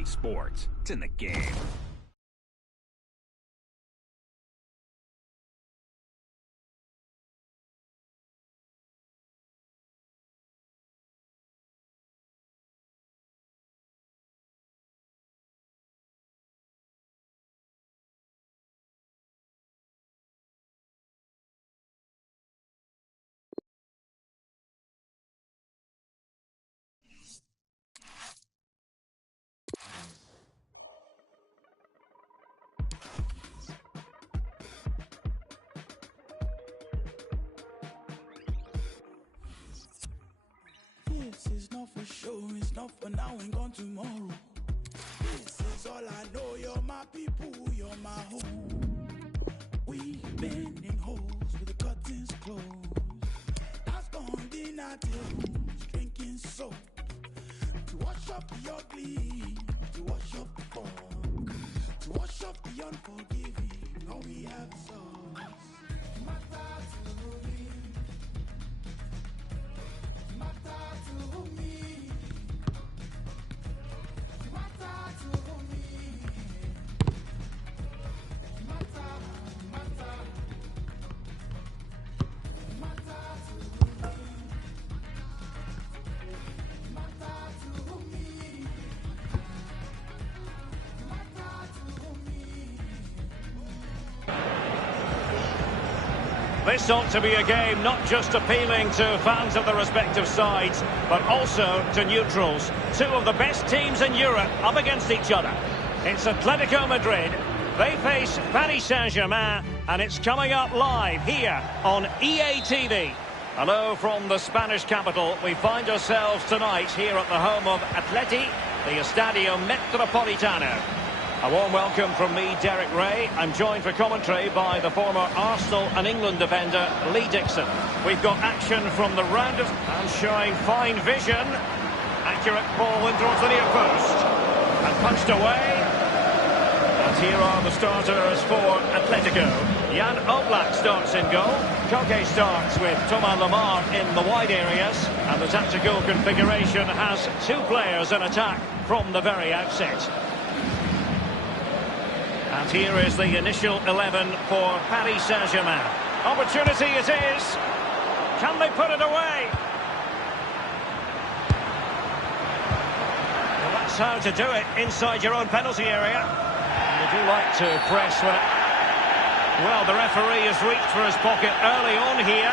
EA Sports. It's in the game. This is not for sure, it's not for now and gone tomorrow. This is all I know, you're my people, you're my home. We've been in holes with the curtains closed. That's gone dinner tables, drinking soap. To wash up the ugly, to wash up the fog, to wash up the unforgiving, all we have is us. Matter to me. This ought to be a game not just appealing to fans of the respective sides, but also to neutrals. Two of the best teams in Europe up against each other. It's Atletico Madrid. They face Paris Saint-Germain, and it's coming up live here on EA TV. Hello from the Spanish capital. We find ourselves tonight here at the home of Atleti, the Estadio Metropolitano. A warm welcome from me, Derek Ray. I'm joined for commentary by the former Arsenal and England defender, Lee Dixon. We've got action from the round of... and showing fine vision. Accurate ball in towards the near post. And punched away. And here are the starters for Atletico. Jan Oblak starts in goal. Koke starts with Thomas Lemar in the wide areas. And the tactical configuration has two players in attack from the very outset. And here is the initial 11 for Paris Saint-Germain. Opportunity it is. Can they put it away? Well, that's how to do it inside your own penalty area. And they do like to press when it... Well, the referee has reached for his pocket early on here.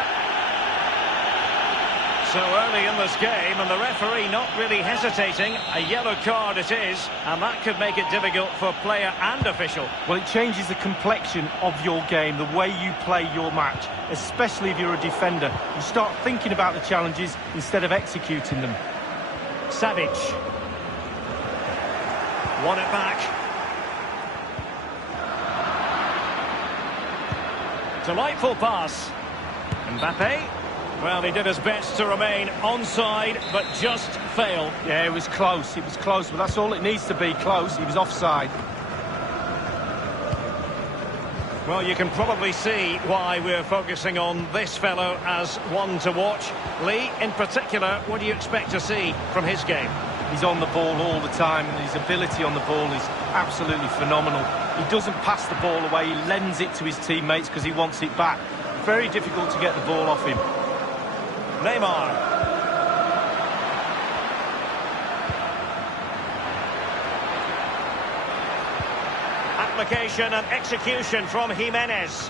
So early in this game, and the referee not really hesitating. A yellow card it is, and that could make it difficult for player and official. Well, it changes the complexion of your game, the way you play your match, especially if you're a defender. You start thinking about the challenges instead of executing them. Savic. Won it back. Delightful pass. Mbappe. Well, he did his best to remain onside, but just failed. Yeah, it was close, but that's all it needs to be, close. He was offside. Well, you can probably see why we're focusing on this fellow as one to watch. Lee, in particular, what do you expect to see from his game? He's on the ball all the time, and his ability on the ball is absolutely phenomenal. He doesn't pass the ball away, he lends it to his teammates because he wants it back. Very difficult to get the ball off him. Neymar. Application and execution from Jimenez.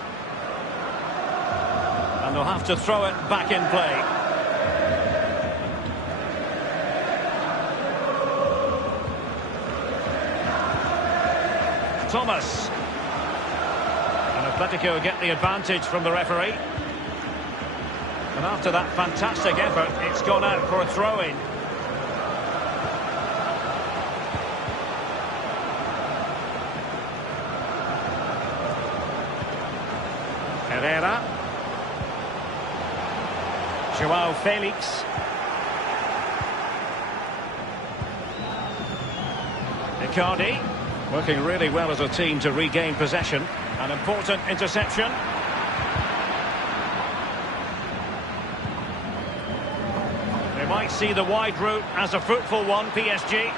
And they'll have to throw it back in play. Thomas. And Atletico get the advantage from the referee. And after that fantastic effort, it's gone out for a throw-in. Herrera. Joao Felix. Icardi. Working really well as a team to regain possession. An important interception. They might see the wide route as a fruitful one, PSG.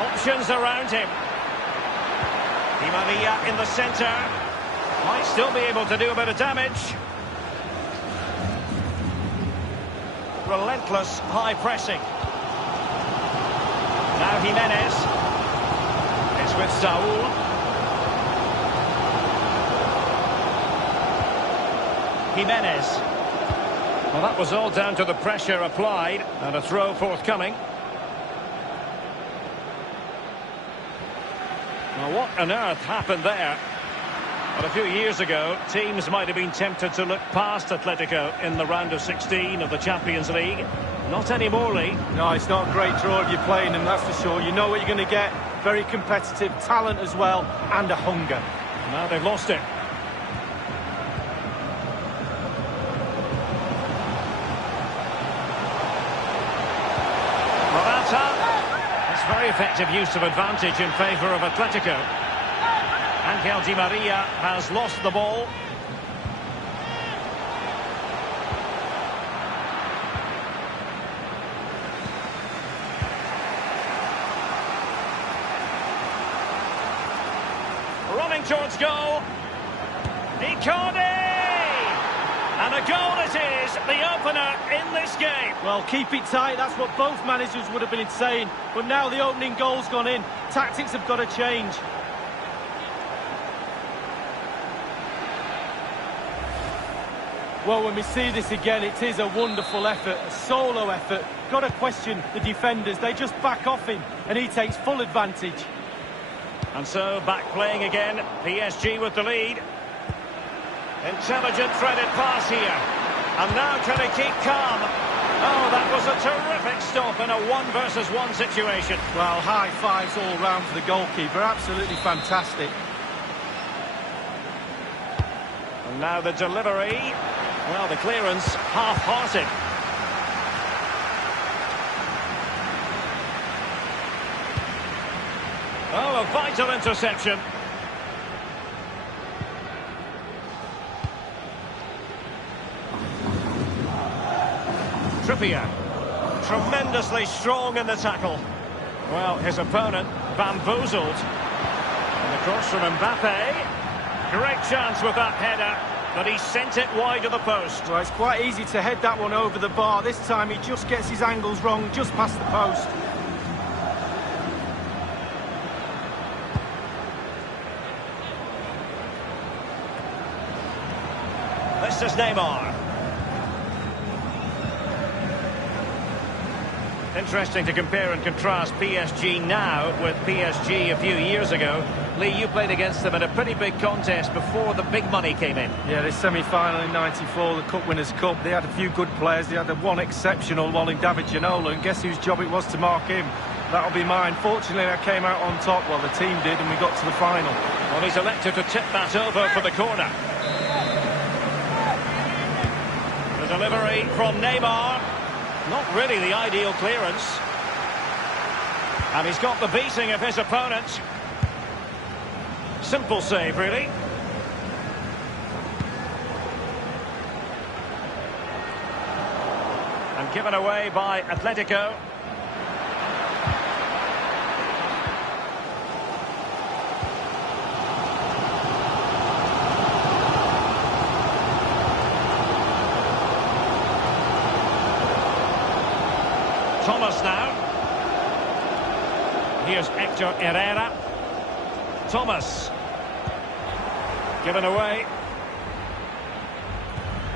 Options around him. Di Maria in the centre. Might still be able to do a bit of damage. Relentless high pressing. Now Jimenez. It's with Saul. Jimenez. Well, that was all down to the pressure applied and a throw forthcoming. Now, what on earth happened there? Well, a few years ago, teams might have been tempted to look past Atletico in the round of 16 of the Champions League. Not anymore, Lee. No, it's not a great draw if you're playing them, that's for sure. You know what you're going to get. Very competitive, talent as well, and a hunger. Now they've lost it. It's very effective use of advantage in favour of Atletico. Angel Di Maria has lost the ball. Running towards goal. Icardi! And a goal it is, the opener in this game. Well, keep it tight, that's what both managers would have been saying. But now the opening goal's gone in. Tactics have got to change. Well, when we see this again, it is a wonderful effort, a solo effort. Got to question the defenders. They just back off him, and he takes full advantage. And so, back playing again, PSG with the lead. Intelligent threaded pass here. And now can he keep calm? Oh, that was a terrific stop in a 1-versus-1 situation. Well, high fives all round for the goalkeeper. Absolutely fantastic. And now the delivery. Well, the clearance half-hearted. Oh, a vital interception. Trippier, tremendously strong in the tackle. Well, his opponent bamboozled. And the cross from Mbappe. Great chance with that header, but he sent it wide of the post. Well, it's quite easy to head that one over the bar. This time he just gets his angles wrong, just past the post. This is Neymar. Interesting to compare and contrast PSG now with PSG a few years ago. Lee, you played against them in a pretty big contest before the big money came in. Yeah, this semi-final in '94, the Cup Winners' Cup, they had a few good players. They had the one exceptional one in David Ginola, and guess whose job it was to mark him? That'll be mine. Fortunately, I came out on top, well, the team did, and we got to the final. Well, he's elected to tip that over for the corner. The delivery from Neymar. Not really the ideal clearance. And he's got the beating of his opponent. Simple save, really. And given away by Atletico. Thomas now. Here's Hector Herrera. Thomas. Given away.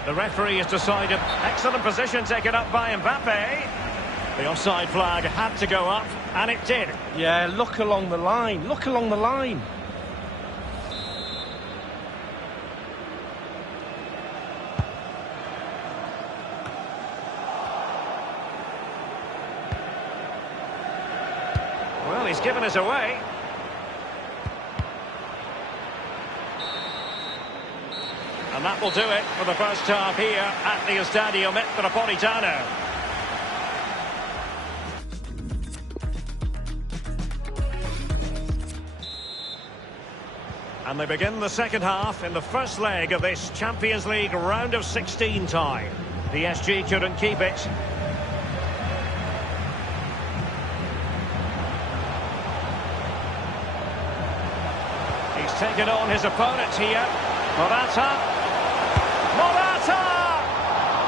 The referee has decided. Excellent position taken up by Mbappe. The offside flag had to go up, and it did. Yeah, look along the line. Look along the line. Well, he's given us away. And that will do it for the first half here at the Estadio Metropolitano. And they begin the second half in the first leg of this Champions League round of 16 tie. PSG couldn't keep it. He's taken on his opponent here. Morata. Morata!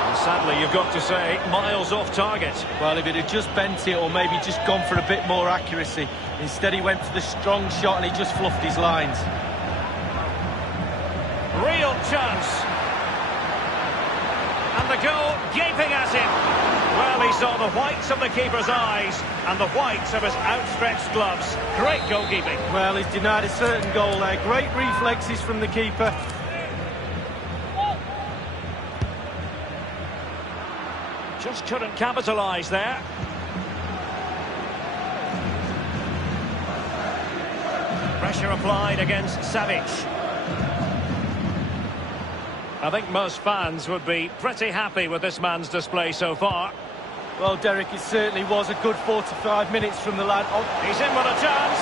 And sadly, you've got to say, miles off target. Well, if it had just bent it or maybe just gone for a bit more accuracy. Instead, he went for the strong shot and he just fluffed his lines. Real chance. And the goal gaping at him. Well, he saw the whites of the keeper's eyes and the whites of his outstretched gloves. Great goalkeeping. Well, he's denied a certain goal there. Great reflexes from the keeper. Just couldn't capitalise there. Pressure applied against Savic. I think most fans would be pretty happy with this man's display so far. Well, Derek, it certainly was a good 45 minutes from the lad. Oh. He's in with a chance.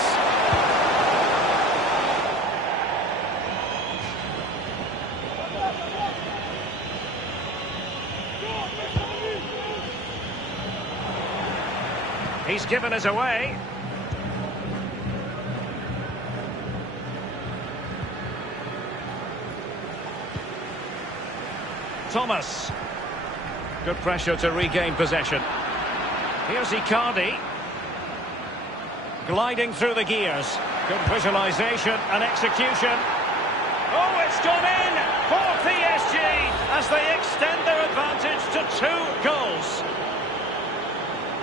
He's given us away. Thomas. Good pressure to regain possession. Here's Icardi. Gliding through the gears. Good visualisation and execution. Oh, it's gone in for PSG as they extend their advantage to 2 goals.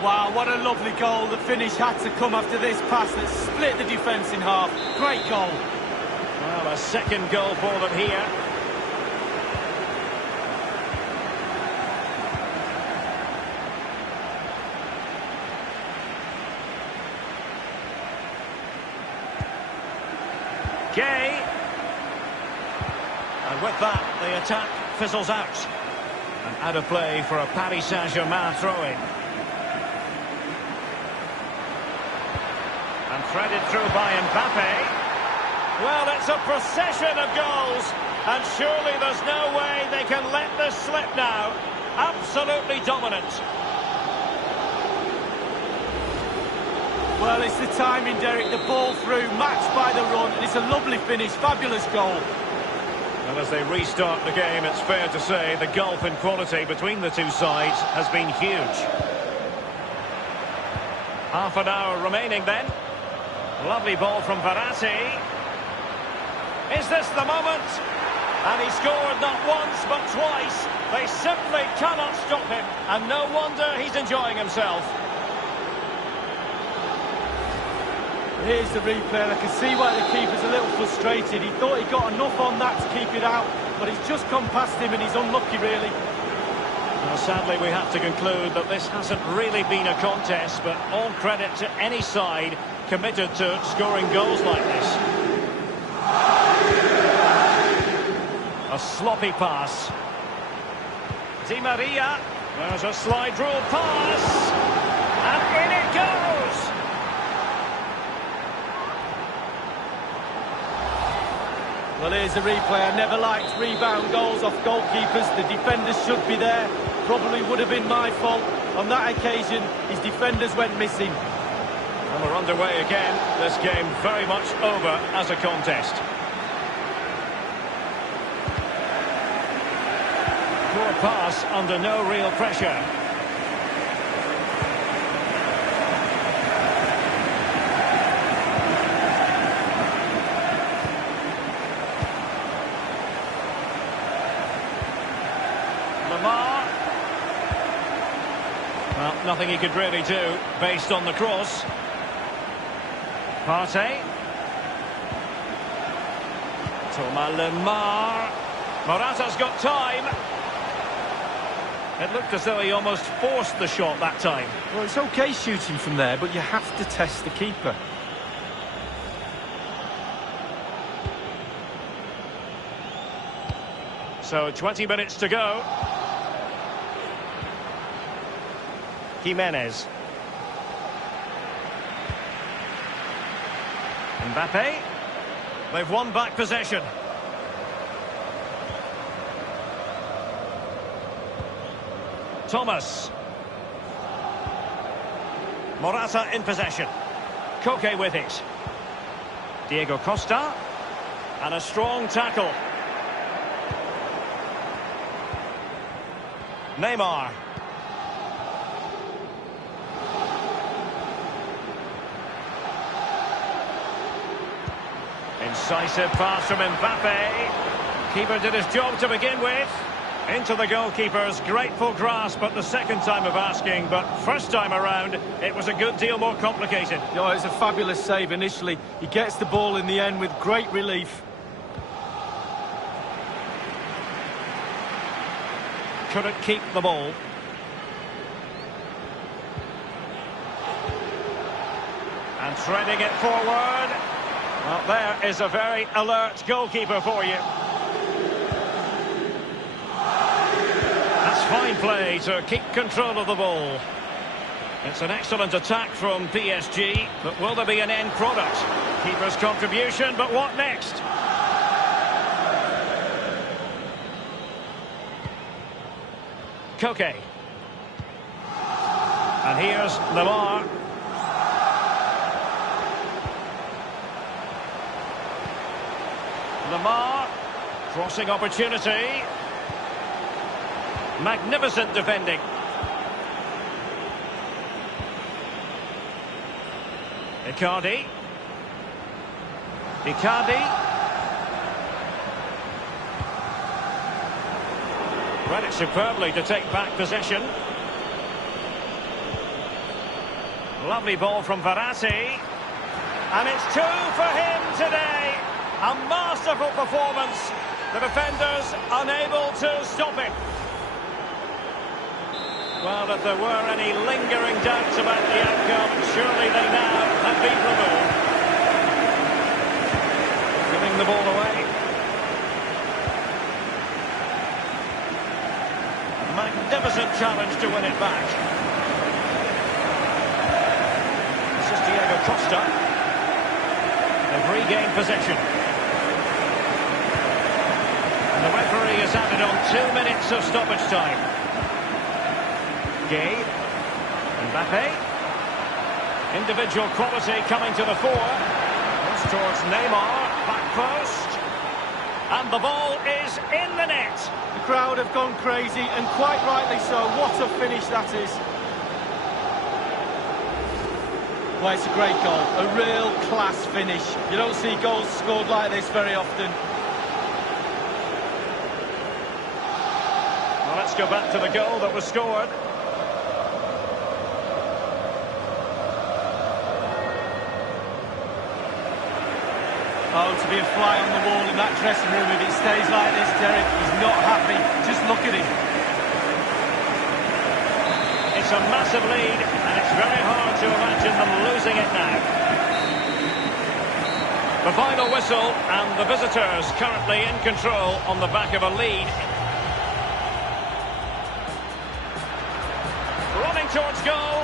Wow, what a lovely goal. The finish had to come after this pass that split the defence in half. Great goal. Well, a second goal for them here. Gay. And with that, the attack fizzles out. And out of play for a Paris Saint-Germain throw-in. And threaded through by Mbappe. Well, it's a procession of goals. And surely there's no way they can let this slip now. Absolutely dominant. Well, it's the timing, Derek. The ball through, matched by the run, and it's a lovely finish. Fabulous goal. And as they restart the game, it's fair to say the gulf in quality between the two sides has been huge. Half an hour remaining then. Lovely ball from Verratti. Is this the moment? And he scored not once but twice. They simply cannot stop him. And no wonder he's enjoying himself. Here's the replay, and I can see why the keeper's a little frustrated. He thought he got enough on that to keep it out, but he's just gone past him and he's unlucky, really. Well, sadly, we have to conclude that this hasn't really been a contest, but all credit to any side committed to scoring goals like this. A sloppy pass. Di Maria. There's a slide rule pass. And in it goes! Well, here's the replay. I never liked rebound goals off goalkeepers. The defenders should be there. Probably would have been my fault. On that occasion, his defenders went missing. And we're underway again. This game very much over as a contest. Poor pass under no real pressure. Well, nothing he could really do based on the cross. Partey. Thomas Lemar. Morata's got time. It looked as though he almost forced the shot that time. Well, it's okay shooting from there, but you have to test the keeper. So 20 minutes to go. Jimenez. Mbappe. They've won back possession. Thomas. Morata in possession. Koke with it. Diego Costa. And a strong tackle. Neymar. Incisive pass from Mbappe. Keeper did his job to begin with. Into the goalkeeper's grateful grasp at the second time of asking, but first time around, it was a good deal more complicated. Oh, it's a fabulous save initially. He gets the ball in the end with great relief. Couldn't keep the ball. And threading it forward. Well, there is a very alert goalkeeper for you. That's fine play to keep control of the ball. It's an excellent attack from PSG, but will there be an end product? Keeper's contribution, but what next? Koke. And here's Neymar. Neymar. Crossing opportunity. Magnificent defending. Icardi. Read it superbly to take back possession. Lovely ball from Verratti. And it's two for him today. A masterful performance. The defenders unable to stop it. Well, if there were any lingering doubts about the outcome, surely they now have been removed. Giving the ball away. Magnificent challenge to win it back. This is Diego Costa. They've regained possession. And the referee has added on 2 minutes of stoppage time. Gay. Mbappe. Individual quality coming to the fore. Cross towards Neymar. Back post. And the ball is in the net. The crowd have gone crazy, and quite rightly so. What a finish that is. Well, it's a great goal. A real class finish. You don't see goals scored like this very often. Well, let's go back to the goal that was scored. Oh, to be a fly on the wall in that dressing room if it stays like this, Derek. He's not happy. Just look at him. It's a massive lead, and it's very hard to imagine them losing it now. The final whistle, and the visitors currently in control on the back of a lead. Running towards goal.